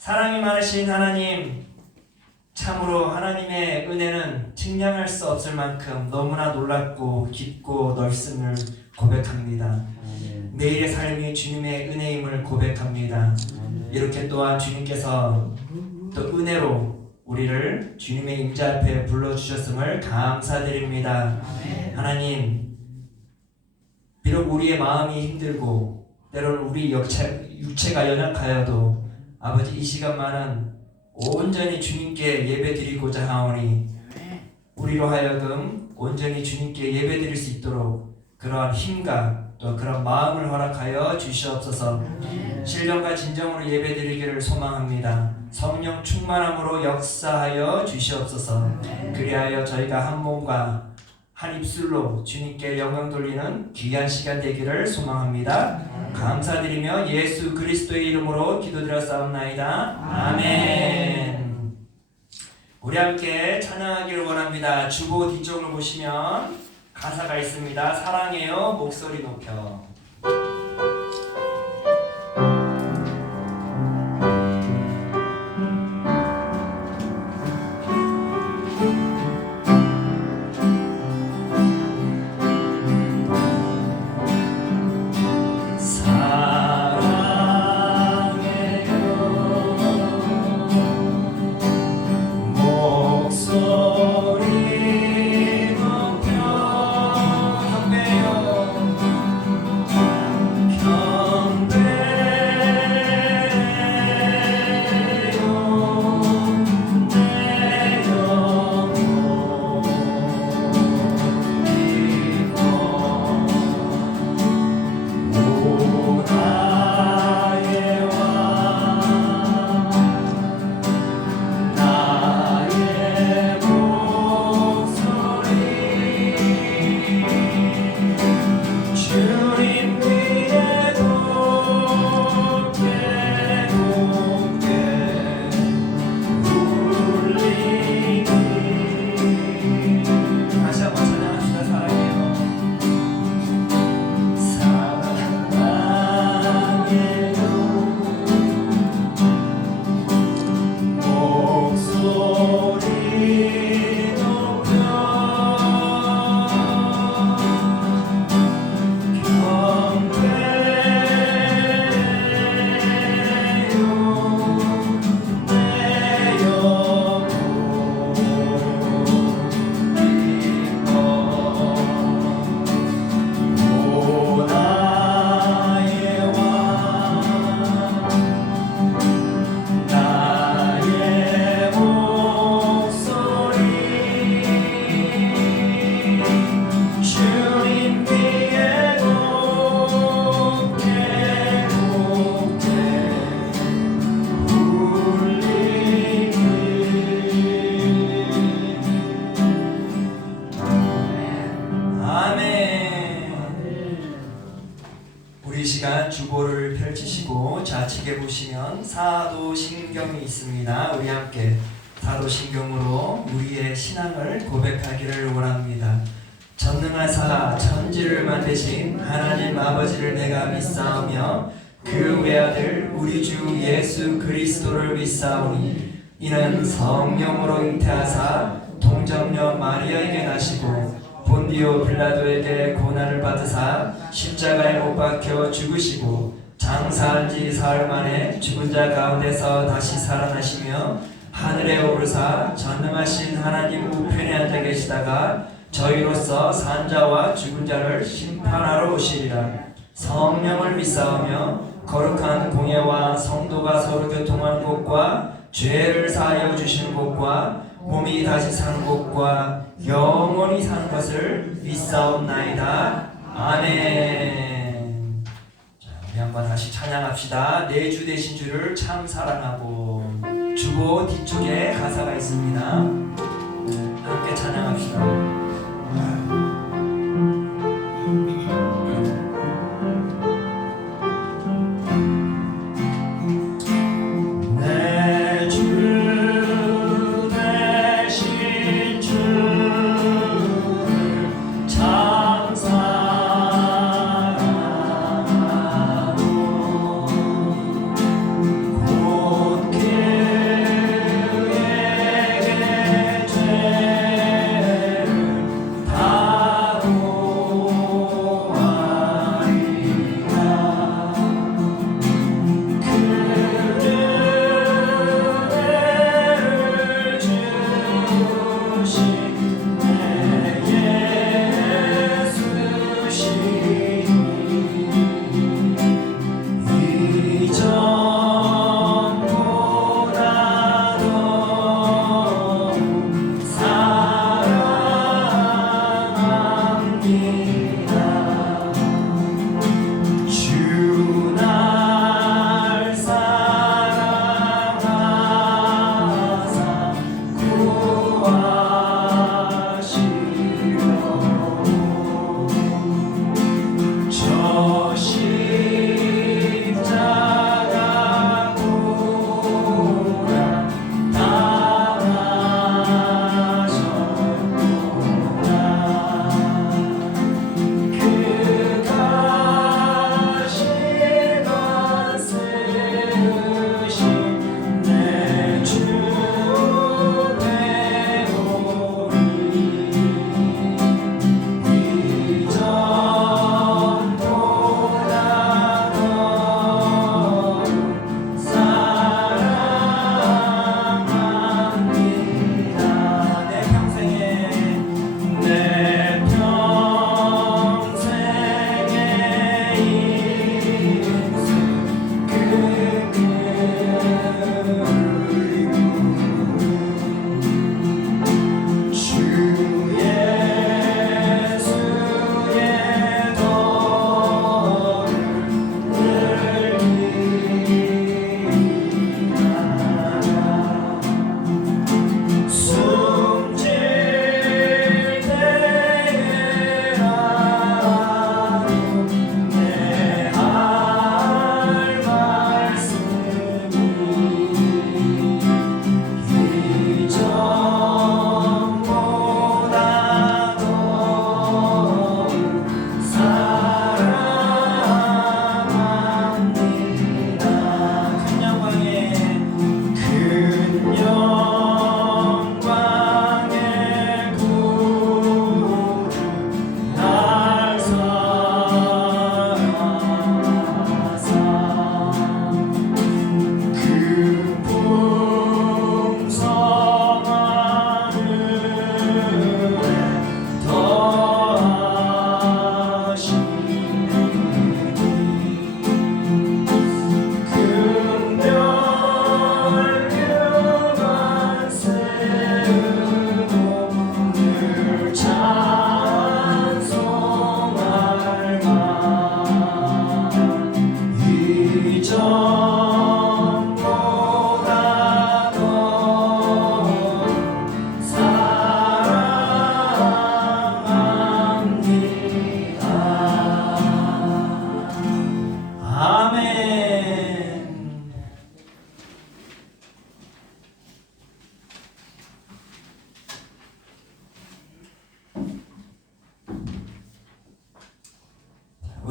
사랑이 많으신 하나님, 참으로 하나님의 은혜는 측량할 수 없을 만큼 너무나 놀랍고 깊고 넓음을 고백합니다. 매일의 삶이 주님의 은혜임을 고백합니다. 이렇게 또한 주님께서 또 은혜로 우리를 주님의 임재 앞에 불러주셨음을 감사드립니다. 하나님, 비록 우리의 마음이 힘들고 때로는 우리 육체가 연약하여도 아버지, 이 시간만은 온전히 주님께 예배드리고자 하오니 우리로 하여금 온전히 주님께 예배드릴 수 있도록 그러한 힘과 또 그런 마음을 허락하여 주시옵소서. 신령과 진정으로 예배드리기를 소망합니다. 성령 충만함으로 역사하여 주시옵소서. 그리하여 저희가 한 몸과 한 입술로 주님께 영광 돌리는 귀한 시간 되기를 소망합니다. 감사드리며 예수 그리스도의 이름으로 기도드렸사옵나이다. 아멘. 우리 함께 찬양하기를 원합니다. 주보 뒤쪽을 보시면 가사가 있습니다. 사랑해요 목소리 높여. 주보를 펼치시고 좌측에 보시면 사도신경이 있습니다. 우리 함께 사도신경으로 우리의 신앙을 고백하기를 원합니다. 전능하사 천지를 만드신 하나님 아버지를 내가 믿사오며 그 외아들 우리 주 예수 그리스도를 믿사오니 이는 성령으로 잉태하사 동정녀 마리아에게 나시고 본디오 빌라도에게 고난을 받으사 십자가에 못 박혀 죽으시고 장사한 지 사흘 만에 죽은 자 가운데서 다시 살아나시며 하늘에 오르사 전능하신 하나님 우편에 앉아 계시다가 저희로서 산 자와 죽은 자를 심판하러 오시리라. 성령을 믿사오며 거룩한 공예와 성도가 서로 교통하는 곳과 죄를 사하여 주시는 곳과 몸이 다시 사는 곳과 영원히 사는 것을 믿사옵나이다. 아멘. 자, 우리 한번 다시 찬양합시다. 내 주 되신 주를 참 사랑하고. 주보 뒤쪽에 가사가 있습니다. 함께 찬양합시다. 곧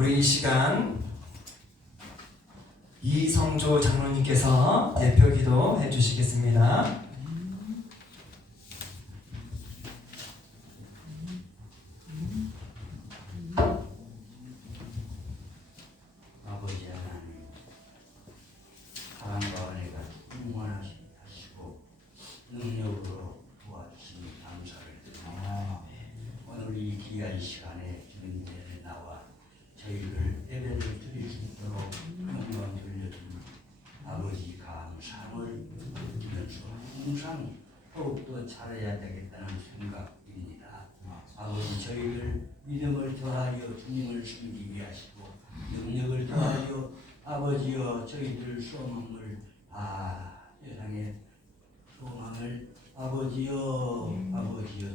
우리 이 시간 이성조 장로님께서 대표 기도 해주시겠습니다. 아버지 하나님, 사랑과 은혜가 충만하시고 능력으로 도와주시니 감사를 드립니다. 오늘 이 귀한 시간에 주님 예배에 나와 저희를 예배를 드릴 수 있도록 영광 돌려주니 아버지 감사함을 드리면서 항상 더욱더 잘해야 되겠다는 생각입니다. 아버지 저희를 믿음을 더하여 주님을 섬기게 하시고 능력을 더하여 아버지여 저희들 소망을 세상의 소망을 아버지여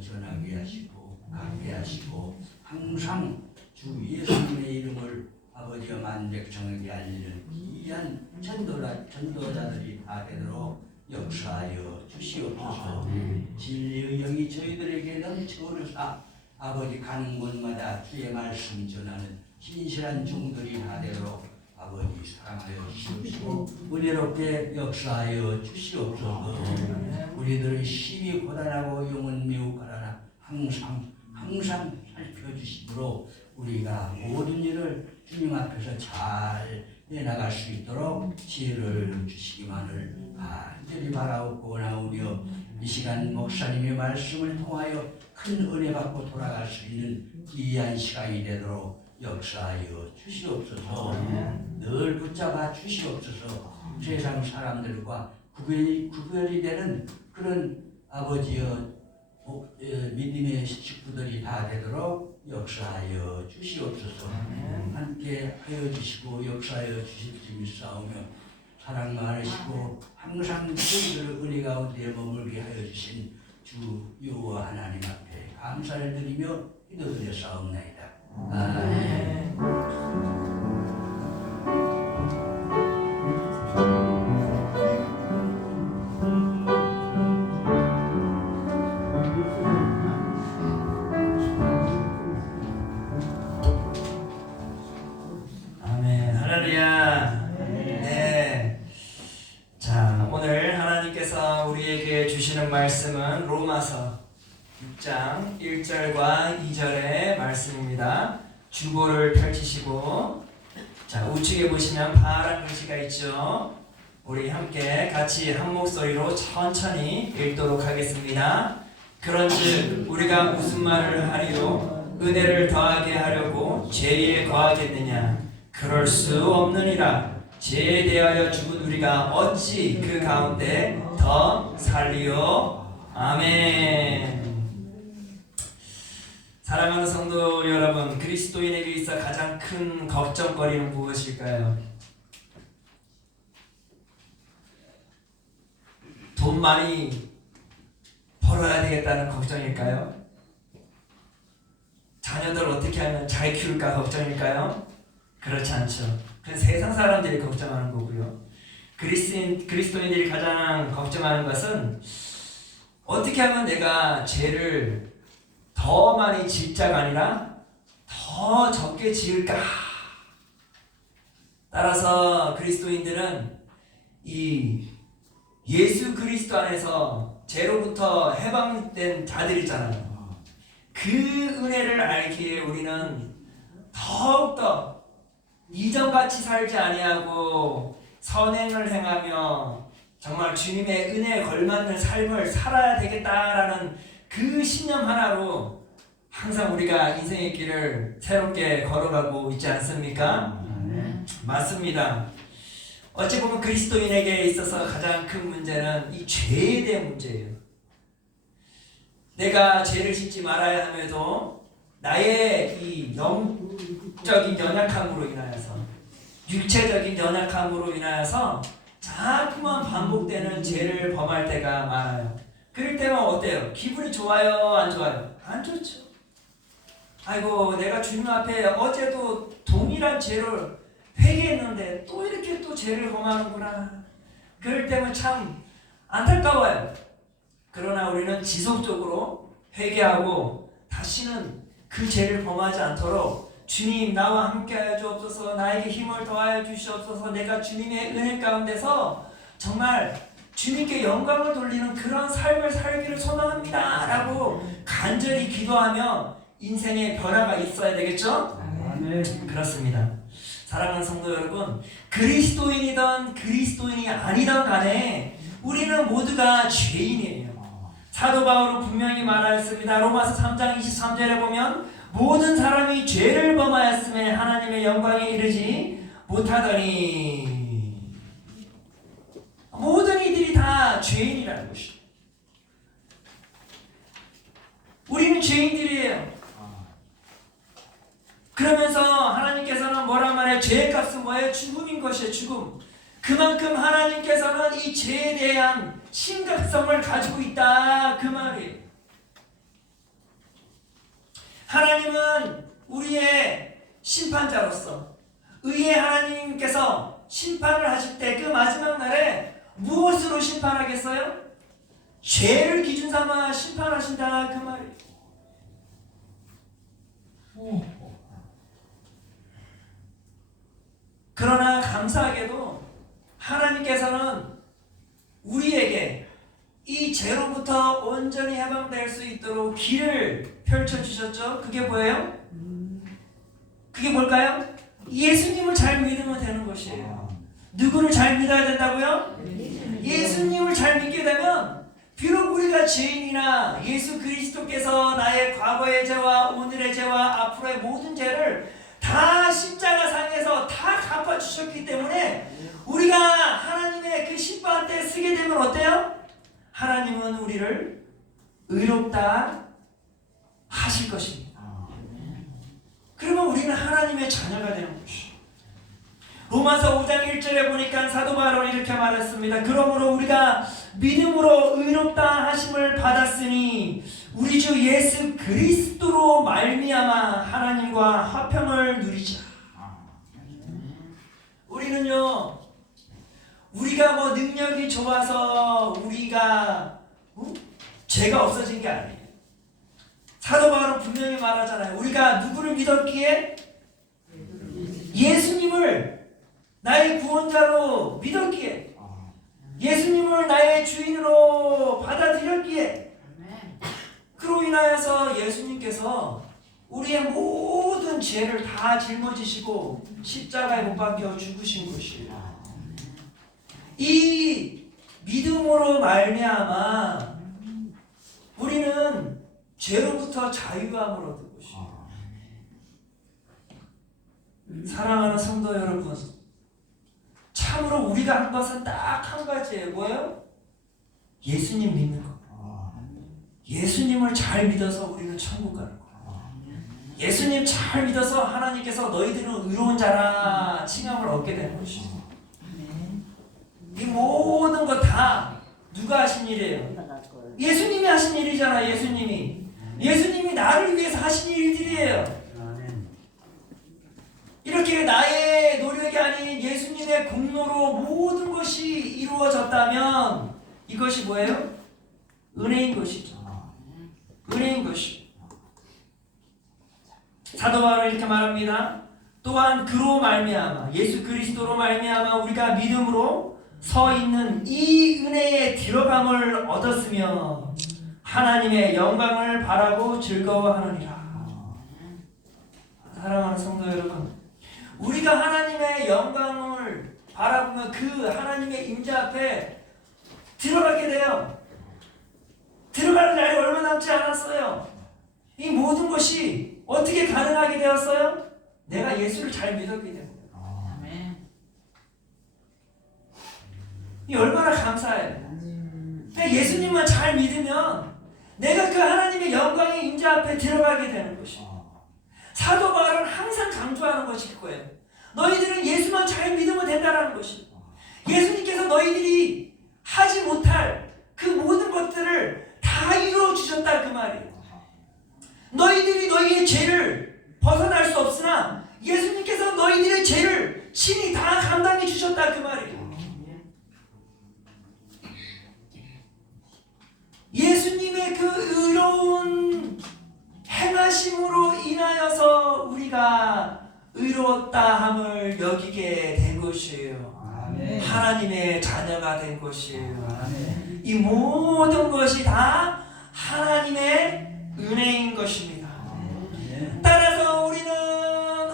전하게 하시고 갖게 하시고 항상 주 예수님의 이름을 아버지여 만백성에게 알리는 귀한 전도자들이 다 되도록 역사하여 주시옵소서. 진리의 영이 저희들에게 넘쳐오르사 아버지 가는 곳마다 주의 말씀 전하는 신실한 종들이 다 되도록 아버지 사랑하여 주시옵시고 은혜롭게 역사하여 주시옵소서. 우리들의 심히 고단하고 영은 매우 고단하 항상 살펴주시므로 우리가 모든 일을 주님 앞에서 잘 해나갈 수 있도록 지혜를 주시기만을 간절히 바라옵고 원하오며 이 시간 목사님의 말씀을 통하여 큰 은혜 받고 돌아갈 수 있는 귀한 시간이 되도록 역사하여 주시옵소서. 늘 붙잡아 주시옵소서. 세상 사람들과 구별이 되는 그런 아버지여 믿음의 식구들이 다 되도록 역사하여 주시옵소서. 함께 하여 주시고 역사하여 주실 줄 믿사오며 사랑 많으시고 항상 저희들을 은혜 가운데 머물게 하여 주신 주 여호와 하나님 앞에 감사를 드리며 기도드려 싸움나이다. 아멘. 아멘. 할렐루야. 네. 자, 오늘 하나님께서 우리에게 주시는 말씀은 로마서 6장 1절과 2절의 말씀입니다. 주보를 펼치시고 자 우측에 보시면 파란 글씨가 있죠. 우리 함께 같이 한 목소리로 천천히 읽도록 하겠습니다. 그런즉 우리가 무슨 말을 하리요? 은혜를 더하게 하려고 죄에 거하겠느냐? 그럴 수 없느니라. 죄에 대하여 죽은 우리가 어찌 그 가운데 더 살리요? 아멘. 사랑하는 성도 여러분, 그리스도인에게 있어 가장 큰 걱정거리는 무엇일까요? 돈 많이 벌어야 되겠다는 걱정일까요? 자녀들 어떻게 하면 잘 키울까 걱정일까요? 그렇지 않죠. 그건 세상 사람들이 걱정하는 거고요. 그리스도인들이 가장 걱정하는 것은 어떻게 하면 내가 죄를 더 많이 지을 자가 아니라 더 적게 지을까? 따라서 그리스도인들은 이 예수 그리스도 안에서 죄로부터 해방된 자들이잖아요. 그 은혜를 알기에 우리는 더욱더 이전같이 살지 아니하고 선행을 행하며 정말 주님의 은혜에 걸맞는 삶을 살아야 되겠다라는 그 신념 하나로 항상 우리가 인생의 길을 새롭게 걸어가고 있지 않습니까? 맞습니다. 어찌 보면 그리스도인에게 있어서 가장 큰 문제는 이 죄에 대한 문제예요. 내가 죄를 짓지 말아야 함에도 나의 이 영적인 연약함으로 인하여서 육체적인 연약함으로 인하여서 자꾸만 반복되는 죄를 범할 때가 많아요. 그럴 때면 어때요? 기분이 좋아요? 안 좋아요? 안 좋죠. 아이고 내가 주님 앞에 어제도 동일한 죄를 회개했는데 또 이렇게 또 죄를 범하는구나. 그럴 때면 참 안타까워요. 그러나 우리는 지속적으로 회개하고 다시는 그 죄를 범하지 않도록 주님 나와 함께하여 주옵소서, 나에게 힘을 더하여 주시옵소서, 내가 주님의 은혜 가운데서 정말 주님께 영광을 돌리는 그런 삶을 살기를 소망합니다 라고 간절히 기도하며 인생의 변화가 있어야 되겠죠? 아멘. 그렇습니다. 사랑하는 성도 여러분, 그리스도인이든 그리스도인이 아니든 간에 우리는 모두가 죄인이에요. 사도 바울은 분명히 말하였습니다. 로마서 3장 23절에 보면 모든 사람이 죄를 범하였음에 하나님의 영광에 이르지 못하더니, 모든 이들이 다 죄인이라는 것이죠. 우리는 죄인들이에요. 그러면서 하나님께서는 뭐란 말이에요? 죄의 값은 뭐예요? 죽음인 것이에요. 죽음. 그만큼 하나님께서는 이 죄에 대한 심각성을 가지고 있다 그 말이에요. 하나님은 우리의 심판자로서 의의 하나님께서 심판을 하실 때 그 마지막 날에 무엇으로 심판하겠어요? 죄를 기준 삼아 심판하신다 그 말이에요. 그러나 감사하게도 하나님께서는 우리에게 이 죄로부터 온전히 해방될 수 있도록 길을 펼쳐주셨죠. 그게 뭐예요? 그게 뭘까요? 예수님을 잘 믿으면 되는 것이에요. 누구를 잘 믿어야 된다고요? 예수님을 잘 믿게 되면 비록 우리가 죄인이나 예수 그리스도께서 나의 과거의 죄와 오늘의 죄와 앞으로의 모든 죄를 다 십자가상에서 다 갚아주셨기 때문에 우리가 하나님의 그 심판 때 쓰게 되면 어때요? 하나님은 우리를 의롭다 하실 것입니다. 그러면 우리는 하나님의 자녀가 되는 것이죠. 로마서 5장 1절에 보니까 사도 바울은 이렇게 말했습니다. 그러므로 우리가 믿음으로 의롭다 하심을 받았으니 우리 주 예수 그리스도로 말미암아 하나님과 화평을 누리자. 우리는요, 우리가 뭐 능력이 좋아서 우리가 죄가 없어진 게 아니에요. 사도 바울은 분명히 말하잖아요. 우리가 누구를 믿었기에? 예수님을 나의 구원자로 믿었기에, 예수님을 나의 주인으로 받아들였기에, 그로 인하여서 예수님께서 우리의 모든 죄를 다 짊어지시고 십자가에 못 박혀 죽으신 것이에요. 이 믿음으로 말미암아 우리는 죄로부터 자유함을 얻은 것이에요. 사랑하는 성도 여러분, 참으로 우리가 한 것은 딱 한 가지예요. 뭐예요? 예수님 믿는 것. 예수님을 잘 믿어서 우리는 천국 가는 거. 예수님 잘 믿어서 하나님께서 너희들은 의로운 자라 칭함을 얻게 되는 것이죠. 이 모든 것 다 누가 하신 일이에요? 예수님이 하신 일이잖아. 예수님이 나를 위해서 하신 일들이에요. 이렇게 나의 노력이 아닌 예수님의 공로로 모든 것이 이루어졌다면 이것이 뭐예요? 은혜인 것이죠. 은혜인 것이. 사도 바울은 이렇게 말합니다. 또한 그로 말미암아 예수 그리스도로 말미암아 우리가 믿음으로 서 있는 이 은혜에 들어감을 얻었으며 하나님의 영광을 바라고 즐거워하느니라. 사랑하는 성도 여러분, 우리가 하나님의 영광을 바라보면 그 하나님의 임재 앞에 들어가게 돼요. 들어가는 날이 얼마 남지 않았어요. 이 모든 것이 어떻게 가능하게 되었어요? 내가 예수를 잘 믿었기 때문에. 이 얼마나 감사해요. 예수님만 잘 믿으면 내가 그 하나님의 영광의 임재 앞에 들어가게 되는 것이에요. 사도 바울은 항상 강조하는 것이 그거예요. 너희들은 예수만 잘 믿으면 된다는 것이에요. 예수님께서 너희들이 하지 못할 그 모든 것들을 다 이루어 주셨다 그 말이에요. 너희들이 너희의 죄를 벗어날 수 없으나 예수님께서 너희들의 죄를 친히 다 감당해 주셨다 그 말이에요. 예수님의 그 의로운 행하심으로 인하여서 우리가 이루었다 함을 여기게 된 것이에요. 아멘. 하나님의 자녀가 된 것이에요. 아멘. 이 모든 것이 다 하나님의 은혜인 것입니다. 아멘. 따라서 우리는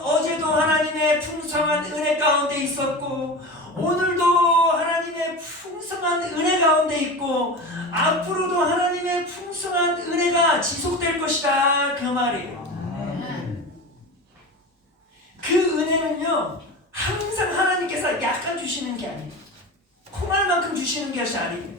어제도 하나님의 풍성한 은혜 가운데 있었고 오늘도 하나님의 풍성한 은혜 가운데 있고 앞으로도 하나님의 풍성한 은혜가 지속될 것이다 그 말이에요. 아멘. 그 은혜는요 항상 하나님께서 약간 주시는 게 아니에요. 콩알만큼 주시는 것이 아니에요.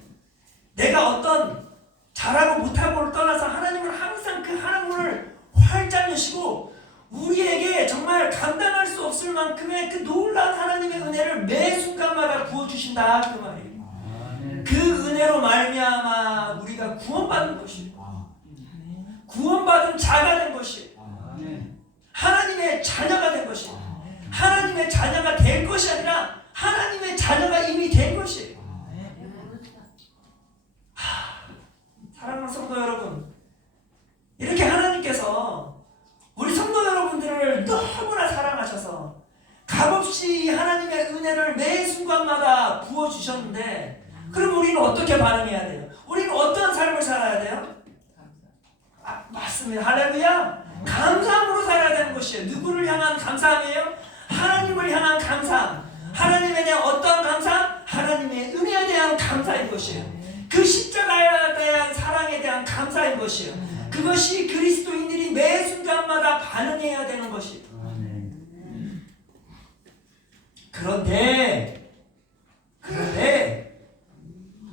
내가 어떤 잘하고 못하고를 떠나서 하나님은 항상 그 하나님을 활짝 여시고 우리에게 정말 감당할 수 없을 만큼의 그 놀라운 하나님의 은혜를 매 순간마다 부어주신다 그 말이에요. 아멘. 그 은혜로 말미암아 우리가 구원받는 것이에요. 아멘. 구원받은 자가 된 것이에요. 아멘. 하나님의 자녀가 된 것이에요. 하나님의 자녀가 될 것이 아니라 하나님의 자녀가 이미 된 것이에요. 사랑하는 성도 여러분, 이렇게 하나님께서 우리 성도 여러분들을 너무나 사랑하셔서 값없이 하나님의 은혜를 매 순간마다 부어주셨는데 그럼 우리는 어떻게 반응해야 돼요? 우리는 어떠한 삶을 살아야 돼요? 맞습니다. 할렐루야. 감사함으로 살아야 되는 것이에요. 누구를 향한 감사함이에요? 하나님을 향한 감사함. 하나님에 대한 어떠한 감사함? 하나님의 은혜에 대한 감사인 것이에요. 그 십자가에 대한 사랑에 대한 감사인 것이에요. 그것이 그리스도인들이 매 순간마다 반응해야 되는 것이에요. 그런데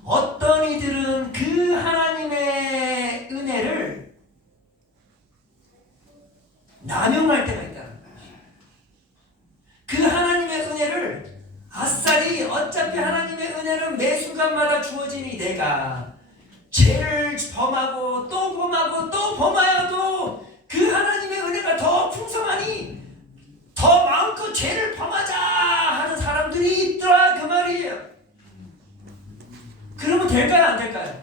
어떤 이들은 그 하나님의 은혜를 남용할 때가 있다는 거예요. 그 하나님의 은혜를 아싸리 어차피 하나님의 은혜는 매 순간마다 주어지니 내가 죄를 범하고 또 범하고 또 범하여도 그 하나님의 은혜가 더 풍성하니 더 마음껏 죄를 범하자 하는 사람들이 있더라 그 말이에요. 그러면 될까요 안 될까요?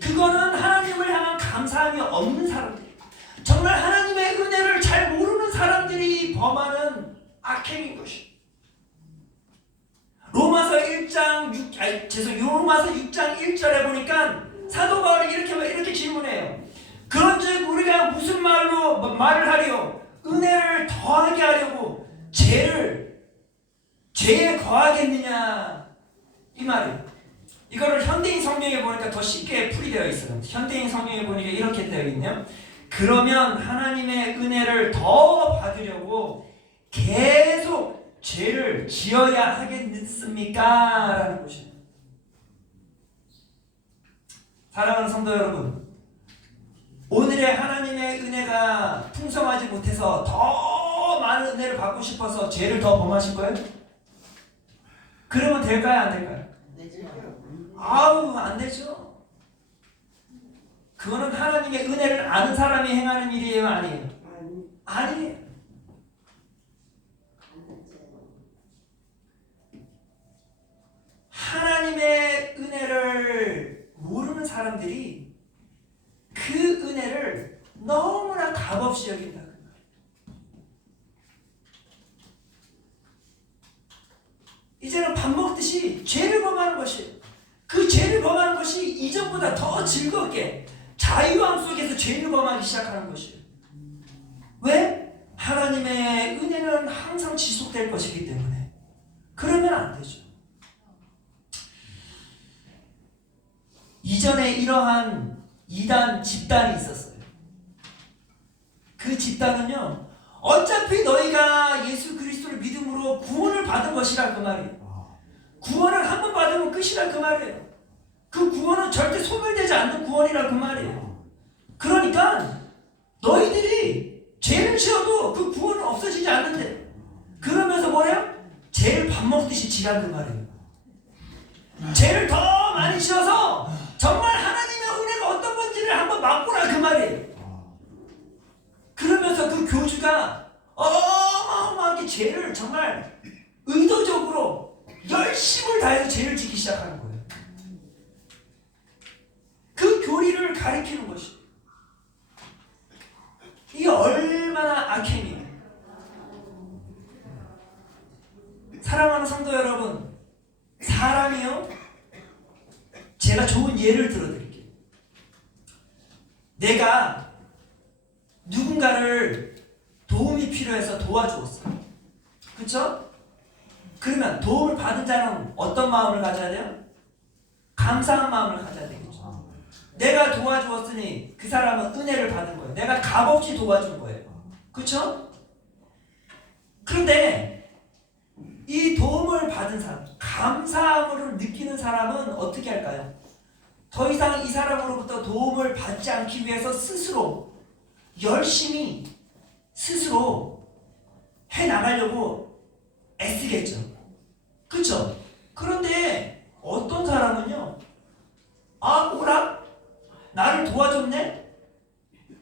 그거는 하나님을 향한 감사함이 없는 사람들이에요. 정말 하나님의 은혜를 잘 모르는 사람들이 범하는 악행인 것이에요. 로마서 6장 1절에 보니까 사도 바울이 이렇게 질문해요. 그런즉 우리가 무슨 말을 하리요? 은혜를 더하게 하려고 죄에 거하겠느냐 이 말이에요. 이거를 현대인 성경에 보니까 더 쉽게 풀이되어 있어요. 현대인 성경에 보니까 이렇게 되어 있네요. 그러면 하나님의 은혜를 더 받으려고 계속 죄를 지어야 하겠습니까? 라는 것입니다. 사랑하는 성도 여러분, 오늘의 하나님의 은혜가 풍성하지 못해서 더 많은 은혜를 받고 싶어서 죄를 더 범하실 거예요? 그러면 될까요? 안 될까요? 아우 안 되죠. 그거는 하나님의 은혜를 아는 사람이 행하는 일이에요? 아니에요? 아니에요. 하나님의 은혜를 모르는 사람들이 그 은혜를 너무나 값없이 여긴다. 이제는 밥 먹듯이 죄를 범하는 것이에요. 그 죄를 범하는 것이 이전보다 더 즐겁게 자유함 속에서 죄를 범하기 시작하는 것이에요. 왜? 하나님의 은혜는 항상 지속될 것이기 때문에. 그러면 안 되죠. 이전에 이러한 이단 집단이 있었어요. 그 집단은요, 어차피 너희가 예수 그리스도를 믿음으로 구원을 받은 것이라 그 말이에요. 구원을 한 번 받으면 끝이라 그 말이에요. 그 구원은 절대 소멸되지 않는 구원이라 그 말이에요. 그러니까 너희들이 죄를 지어도 그 구원은 없어지지 않는데, 그러면서 뭐래요? 죄를 밥 먹듯이 지란 그 말이에요. 죄를 더 많이 지어서 정말 하나님의 은혜가 어떤 건지를 한번 맛보라 그 말이에요. 그러면서 그 교주가 어마어마하게 죄를 정말 의도적으로 열심을 다해서 죄를 지기 시작하는 거예요. 그 교리를 가리키는 것이 이게 얼마나 악행이에요. 제가 좋은 예를 들어드릴게요. 내가 누군가를 도움이 필요해서 도와주었어요. 그렇죠? 그러면 도움을 받은 자는 어떤 마음을 가져야 돼요? 감사한 마음을 가져야 되겠죠. 내가 도와주었으니 그 사람은 은혜를 받은 거예요. 내가 값없이 도와준 거예요. 그렇죠? 그런데 이 도움을 받은 사람, 감사함을 느끼는 사람은 어떻게 할까요? 더 이상 이 사람으로부터 도움을 받지 않기 위해서 스스로 열심히 스스로 해나가려고 애쓰겠죠. 그렇죠? 그런데 어떤 사람은요, 오라? 나를 도와줬네?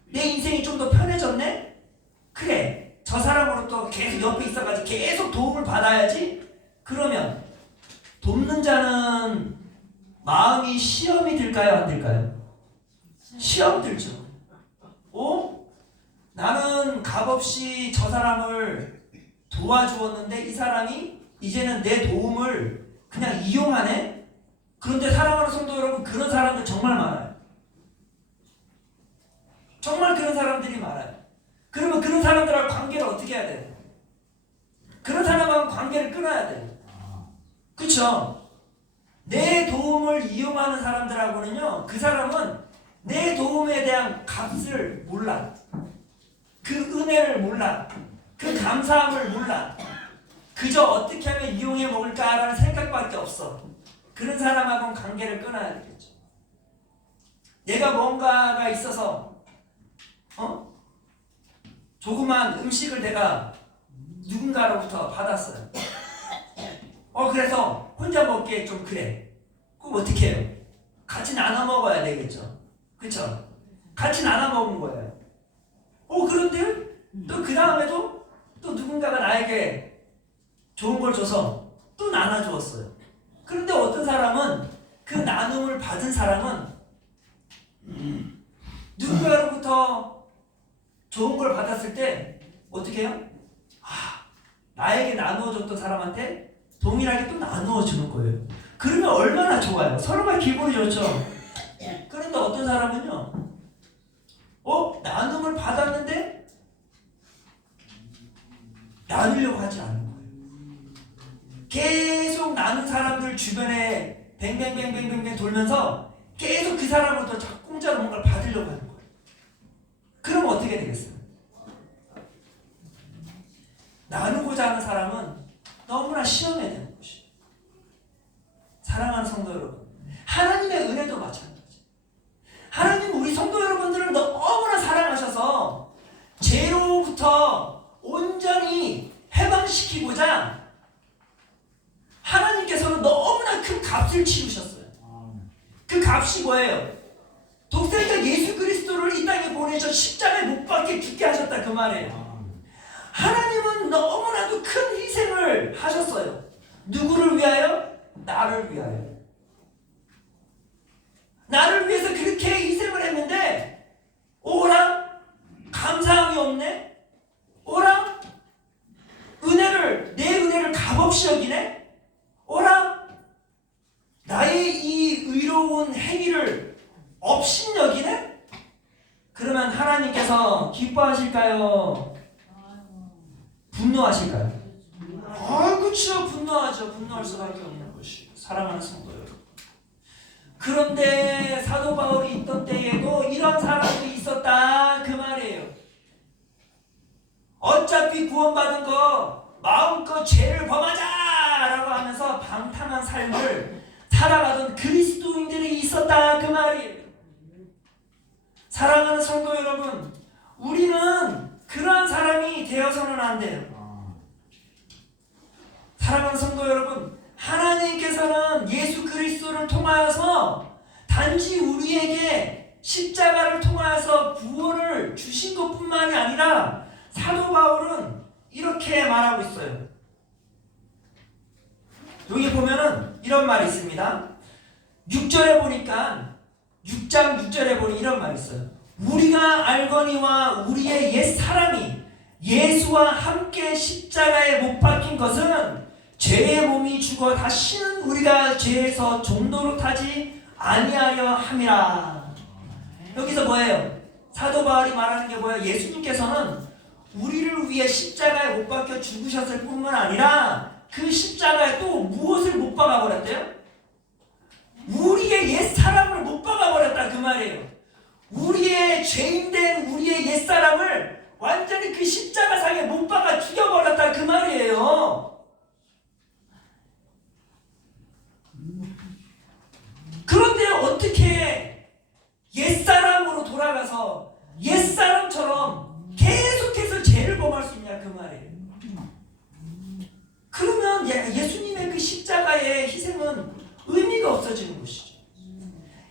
내 인생이 좀 더 편해졌네? 그래, 저 사람으로부터 계속 옆에 있어가지고 계속 도움을 받아야지? 그러면 돕는 자는 마음이 시험이 들까요? 안 들까요? 시험 들죠. 나는 값없이 저 사람을 도와주었는데 이 사람이 이제는 내 도움을 그냥 이용하네? 그런데 사랑하는 성도 여러분, 그런 사람들 정말 많아요. 정말 그런 사람들이 많아요. 그러면 그런 사람들하고 관계를 어떻게 해야 돼요? 그런 사람하고 관계를 끊어야 돼요. 그렇죠? 내 도움을 이용하는 사람들하고는요, 그 사람은 내 도움에 대한 값을 몰라. 그 은혜를 몰라. 그 감사함을 몰라. 그저 어떻게 하면 이용해 먹을까라는 생각밖에 없어. 그런 사람하고는 관계를 끊어야 되겠죠. 내가 뭔가가 있어서 조그만 음식을 내가 누군가로부터 받았어요. 그래서 혼자 먹기에 좀 그래. 그럼 어떻게 해요? 같이 나눠 먹어야 되겠죠. 그쵸? 같이 나눠 먹은 거예요. 그런데 또 그 다음에도 또 누군가가 나에게 좋은 걸 줘서 또 나눠주었어요. 그런데 어떤 사람은 그 나눔을 받은 사람은 누군가로부터 좋은 걸 받았을 때 어떻게 해요? 나에게 나누어줬던 사람한테 동일하게 또 나누어 주는 거예요. 그러면 얼마나 좋아요. 서로가 기분이 좋죠. 그런데 어떤 사람은요, 나눔을 받았는데 나누려고 하지 않는 거예요. 계속 나눈 사람들 주변에 뱅뱅뱅뱅뱅뱅 돌면서 계속 그 사람으로부터 자꾸 공짜로 뭔가를 받으려고 하는 거예요. 그럼 어떻게 되겠어요? 나누고자 하는 사람은 너무나 시험해야 되는 것이에요. 사랑하는 성도 여러분, 하나님의 은혜도 마찬가지예요. 하나님 우리 성도 여러분들을 너무나 사랑하셔서 죄로부터 온전히 해방시키고자 하나님께서는 너무나 큰 값을 치르셨어요. 그 값이 뭐예요? 독생자 예수 그리스도를 이 땅에 보내셔 십자가에 못 박게 죽게 하셨다, 그 말이에요. 하나님은 너무나도 큰 희생을 하셨어요. 누구를 위하여? 나를 위하여. 나를 위해서 그렇게 희생을 했는데 오라? 감사함이 없네? 오라? 내 은혜를 값없이 여기네? 오라? 나의 이 의로운 행위를 없인 여기네? 그러면 하나님께서 기뻐하실까요? 분노하실까요? 그렇죠. 분노하죠. 분노할 수밖에 없는 것이 사랑하는 성도 여러분. 그런데 사도 바울이 있던 때에도 이런 사람들이 있었다, 그 말이에요. 어차피 구원받은 거 마음껏 죄를 범하자라고 하면서 방탕한 삶을 살아가던 그리스도인들이 있었다, 그 말이에요. 사랑하는 성도 여러분, 우리는 그러한 사람이 되어서는 안 돼요. 사랑하는 성도 여러분, 하나님께서는 예수 그리스도를 통하여서 단지 우리에게 십자가를 통하여서 구원을 주신 것뿐만이 아니라 사도 바울은 이렇게 말하고 있어요. 여기 보면은 이런 말이 있습니다. 6절에 보니까 6장 6절에 보니 이런 말이 있어요. 우리가 알거니와 우리의 옛 사람이 예수와 함께 십자가에 못 박힌 것은 죄의 몸이 죽어 다시는 우리가 죄에서 종노릇하지 아니하려 함이라. 여기서 뭐예요? 사도 바울이 말하는 게 뭐예요? 예수님께서는 우리를 위해 십자가에 못 박혀 죽으셨을 뿐만 아니라 그 십자가에 또 무엇을 못 박아버렸대요? 우리의 옛사람을 못 박아버렸다 그 말이에요. 우리의 죄인된 우리의 옛사람을 완전히 그 십자가상에 못 박아 죽여버렸다 그 말이에요. 그런데 어떻게 옛사람으로 돌아가서 옛사람처럼 계속해서 죄를 범할 수 있냐 그 말이에요. 그러면 예수님의 그 십자가의 희생은 의미가 없어지는 것이죠.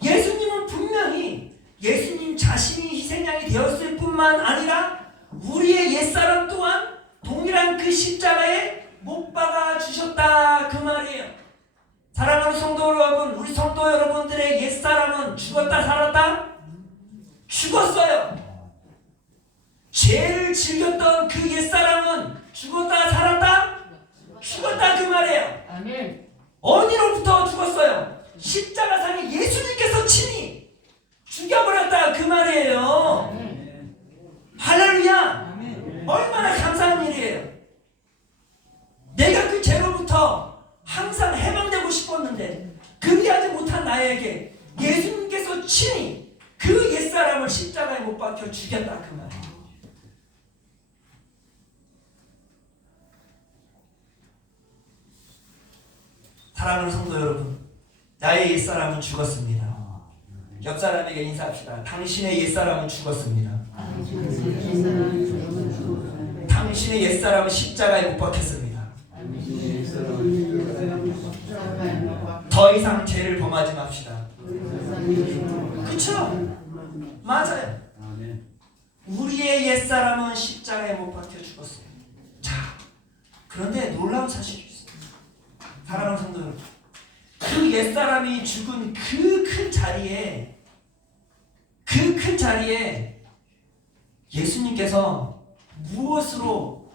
예수님은 분명히 예수님 자신이 희생양이 되었을 뿐만 아니라 우리의 옛사람 또한 동일한 그 십자가에 못 박아 주셨다 그 말이에요. 사랑하는 성도 여러분, 우리 성도 여러분들의 옛사람은 죽었다 살았다? 죽었어요. 죄를 즐겼던 그 옛사람은 죽었다 살았다? 죽었다 그 말이에요. 아멘. 어디로부터 죽었어요? 십자가상에 예수님께서 친히 죽여버렸다 그 말이에요. 아멘. 할렐루야. 얼마나 감사한 일이에요. 내가 그 죄로부터 항상 해방되고 싶었는데 그리하지 못한 나에게 예수님께서 친히 그 옛사람을 십자가에 못 박혀 죽였다 그 말이에요. 사랑하는 성도 여러분, 나의 옛사람은 죽었습니다. 옆 사람에게 인사합시다. 당신의 옛사람은 죽었습니다. 당신의 옛사람은 십자가에 못 박혔습니다. 더 이상 죄를 범하지 맙시다. 그쵸? 맞아요. 우리의 옛사람은 십자가에 못 박혀 죽었어요. 자, 그런데 놀라운 사실이 있어요. 사랑하는 성도 여러분, 그 옛사람이 죽은 그 큰 자리에 예수님께서 무엇으로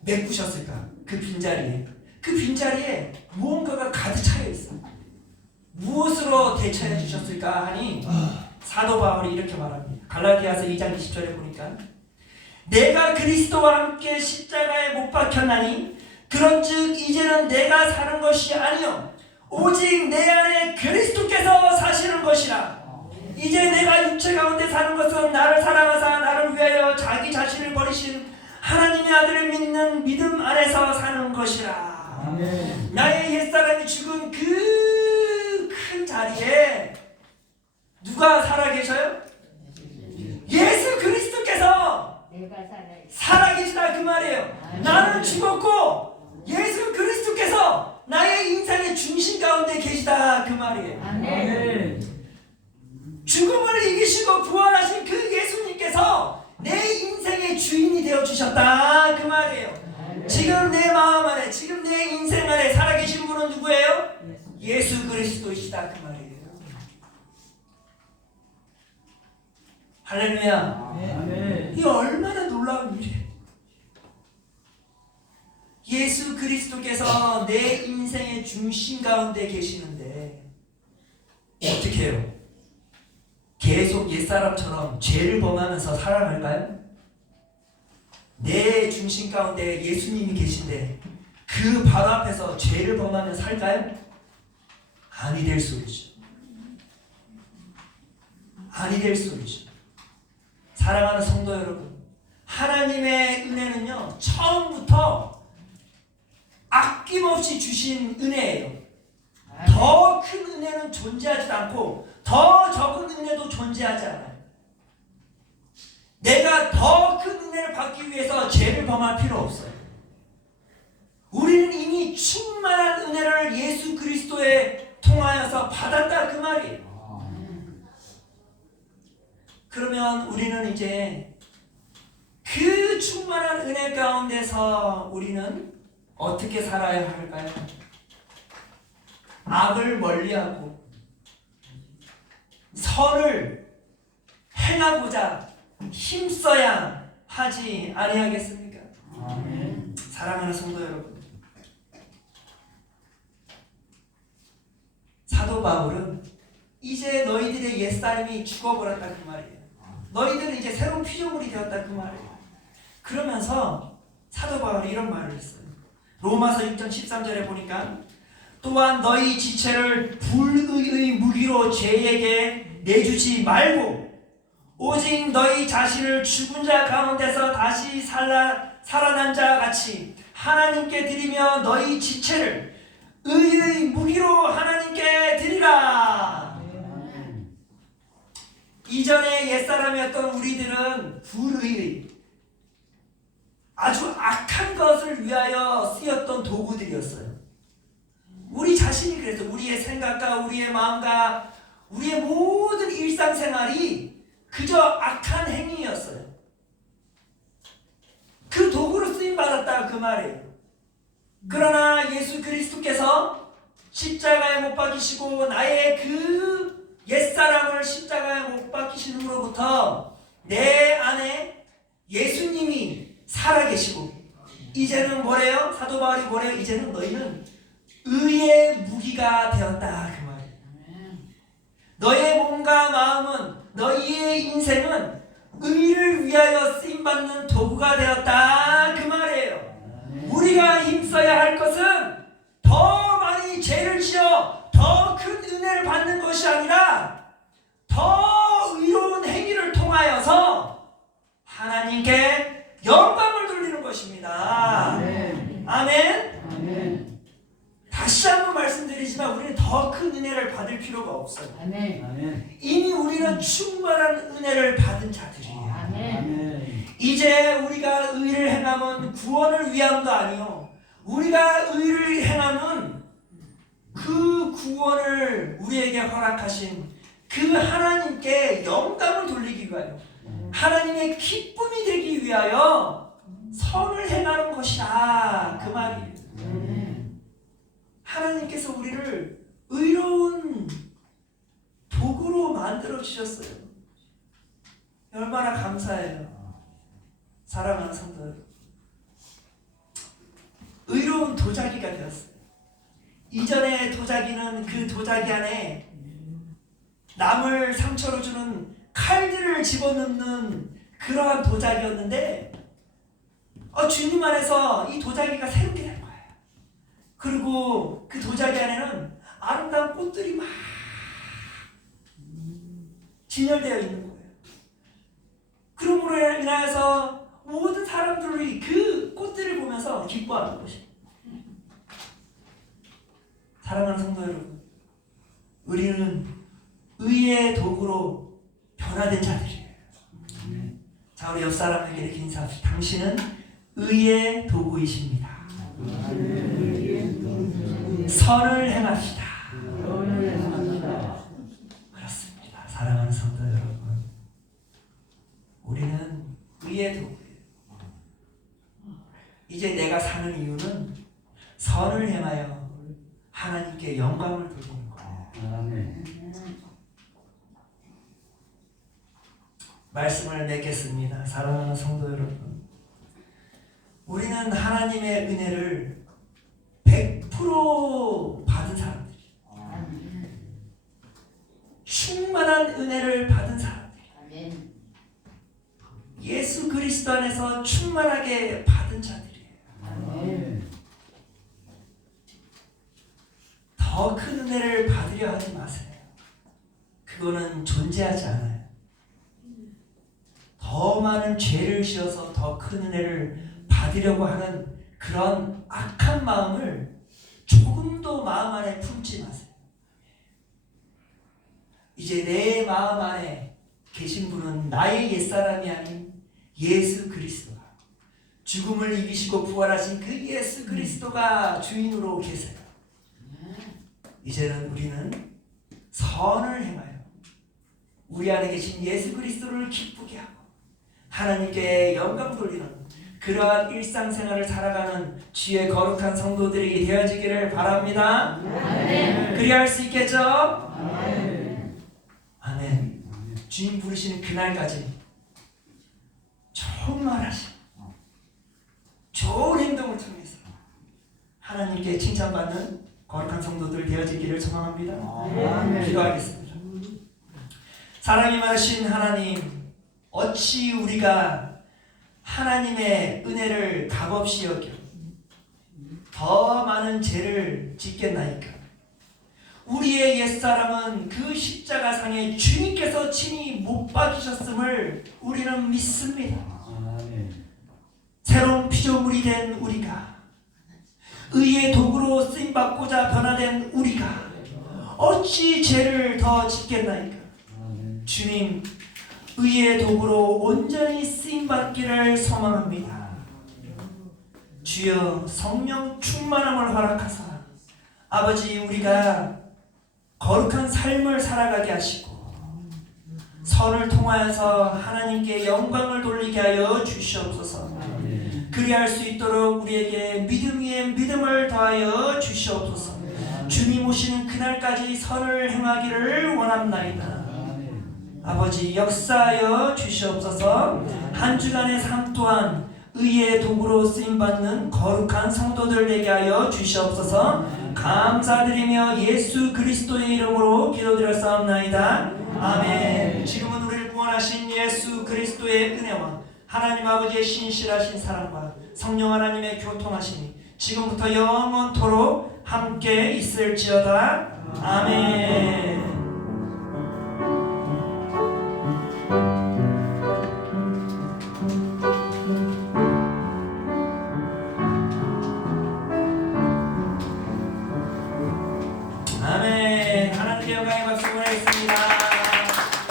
메꾸셨을까? 그 빈자리에 무언가가 가득 차여 있어. 무엇으로 대처해 주셨을까 하니 사도 바울이 이렇게 말합니다. 갈라디아서 2장 20절에 보니까 내가 그리스도와 함께 십자가에 못 박혔나니 그런즉 이제는 내가 사는 것이 아니요 오직 내 안에 그리스도께서 사시는 것이라. 이제 내가 육체 가운데 사는 것은 나를 사랑하사 나를 위하여 자기 자신을 버리신 하나님의 아들을 믿는 믿음 안에서 사는 것이라. 아멘. 나의 옛사람이 죽은 그 큰 자리에 누가 살아계셔요? 예수 그리스도께서 살아계시다 그 말이에요. 나는 죽었고 예수 그리스도께서 나의 인생의 중심 가운데 계시다 그 말이에요. 아멘. 죽음을 이기시고 부활하신 그 예수님께서 내 인생의 주인이 되어주셨다 그 말이에요. 지금 내 마음 안에 지금 내 인생 안에 살아계신 분은 누구예요? 예수 그리스도이시다 그 말이에요. 할렐루야. 이 얼마나 놀라운 일이에요. 예수 그리스도께서 내 인생의 중심 가운데 계시는데 어떻게 해요? 계속 옛사람처럼 죄를 범하면서 살아갈까요? 내 중심 가운데 예수님이 계신데 그 바로 앞에서 죄를 범하며 살까요? 아니 될 소리죠. 아니 될 소리죠. 사랑하는 성도 여러분, 하나님의 은혜는요 처음부터 아낌없이 주신 은혜예요. 더 큰 은혜는 존재하지도 않고 더 적은 은혜도 존재하지 않아요. 내가 더 큰 은혜를 받기 위해서 죄를 범할 필요 없어요. 우리는 이미 충만한 은혜를 예수 그리스도에 통하여서 받았다 그 말이에요. 그러면 우리는 이제 그 충만한 은혜 가운데서 우리는 어떻게 살아야 할까요? 악을 멀리하고 선을 행하고자 힘써야 하지 아니하겠습니까? 아멘. 사랑하는 성도 여러분, 사도 바울은 이제 너희들의 옛사람이 죽어버렸다 그 말이에요. 너희들은 이제 새로운 피조물이 되었다 그 말이에요. 그러면서 사도 바울이 이런 말을 했어요. 로마서 6장 13절에 보니까 또한 너희 지체를 불의의 무기로 죄에게 내주지 말고 오직 너희 자신을 죽은 자 가운데서 다시 살아난 자 같이 하나님께 드리며 너희 지체를 의의 무기로 하나님께 드리라. 이전에 옛사람이었던 우리들은 불의의 아주 악한 것을 위하여 쓰였던 도구들이었어요. 우리 자신이 그래서 우리의 생각과 우리의 마음과 우리의 모든 일상생활이 그저 악한 행위였어요. 그 도구로 쓰임받았다 그 말이에요. 그러나 예수 그리스도께서 십자가에 못 박히시고 나의 그 옛사람을 십자가에 못 박히심으로부터 내 안에 예수님이 살아계시고 이제는 뭐래요? 사도 바울이 뭐래요? 이제는 너희는 의의 무기가 되었다 그 말이에요. 너의 몸과 마음은 너희의 인생은 의를 위하여 쓰임받는 도구가 되었다 그 말이에요. 우리가 힘써야 할 것은 더 많이 죄를 지어 더 큰 은혜를 받는 것이 아니라 더 의로운 행위를 통하여서 하나님께 영광을 돌리는 것입니다. 아멘. 아멘. 다시 한번 말씀드리지만 우리는 더 큰 은혜를 받을 필요가 없어요. 아멘. 이미 우리는 충만한 은혜를 받은 자들이에요. 아멘. 이제 우리가 의를 행하면 구원을 위함도 아니요. 우리가 의를 행하면 그 구원을 우리에게 허락하신 그 하나님께 영광을 돌리기 위하여 하나님의 기쁨이 되기 위하여 선을 행하는 것이다 그 말이에요. 하나님께서 우리를 의로운 도구로 만들어 주셨어요. 얼마나 감사해요. 사랑하는 성도 여러분, 의로운 도자기가 되었어요. 이전에 도자기는 그 도자기 안에 남을 상처로 주는 칼들을 집어넣는 그러한 도자기였는데 주님 안에서 이 도자기가 새롭게 된 거예요. 그리고 그 도자기 안에는 아름다운 꽃들이 막 진열되어 있는 거예요. 그러므로 인하여서 모든 사람들이 그 꽃들을 보면서 기뻐하는 것입니다. 사랑하는 성도 여러분, 우리는 의의 도구로 변화된 자들이에요. 자, 우리 옆 사람에게 이렇게 인사합시다. 당신은 의의 도구이십니다. 선을 행합시다. 그렇습니다. 사랑하는 성도 여러분, 우리는 의의 도구예요. 이제 내가 사는 이유는 선을 행하여 하나님께 영광을 돌리는 거예요. 아멘. 말씀을 맺겠습니다. 사랑하는 성도 여러분, 우리는 하나님의 은혜를 100% 받은 사람들이에요. 충만한 은혜를 받은 사람들이에요. 예수 그리스도 안에서 충만하게 받은 자들이에요. 더 큰 은혜를 받으려 하지 마세요. 그거는 존재하지 않아요. 더 많은 죄를 지어서 더 큰 은혜를 받으려고 하는 그런 악한 마음을 조금도 마음 안에 품지 마세요. 이제 내 마음 안에 계신 분은 나의 옛사람이 아닌 예수 그리스도가, 죽음을 이기시고 부활하신 그 예수 그리스도가 주인으로 계세요. 이제는 우리는 선을 행하여 우리 안에 계신 예수 그리스도를 기쁘게 하고 하나님께 영광 돌리는 그러한 일상생활을 살아가는 주의 거룩한 성도들이 되어지기를 바랍니다. 아멘. 그리할 수 있겠죠? 아멘. 아멘. 주님 부르시는 그날까지 충만하시고 좋은 행동을 통해서 하나님께 칭찬받는 거룩한 성도들 되어지기를 소망합니다. 아멘. 기도하겠습니다. 사랑이 많으신 하나님, 어찌 우리가 하나님의 은혜를 값없이 여겨 더 많은 죄를 짓겠나이까. 우리의 옛사람은 그 십자가상에 주님께서 친히 못 박이셨음을 우리는 믿습니다. 아멘. 새로운 피조물이 된 우리가, 의의 도구로 쓰임받고자 변화된 우리가 어찌 죄를 더 짓겠나이까. 아멘. 주님, 의의 도구로 온전히 쓰임받기를 소망합니다. 주여, 성령 충만함을 허락하사 아버지, 우리가 거룩한 삶을 살아가게 하시고 선을 통하여서 하나님께 영광을 돌리게 하여 주시옵소서. 그리할 수 있도록 우리에게 믿음 위에 믿음을 더하여 주시옵소서. 주님 오시는 그날까지 선을 행하기를 원합나이다. 아버지, 역사하여 주시옵소서. 한 주간의 삶 또한 의의 도구로 쓰임받는 거룩한 성도들 되게 하여 주시옵소서. 감사드리며 예수 그리스도의 이름으로 기도드렸사옵나이다. 아멘. 지금은 우리를 구원하신 예수 그리스도의 은혜와 하나님 아버지의 신실하신 사랑과 성령 하나님의 교통하심이 지금부터 영원토록 함께 있을지어다. 아멘.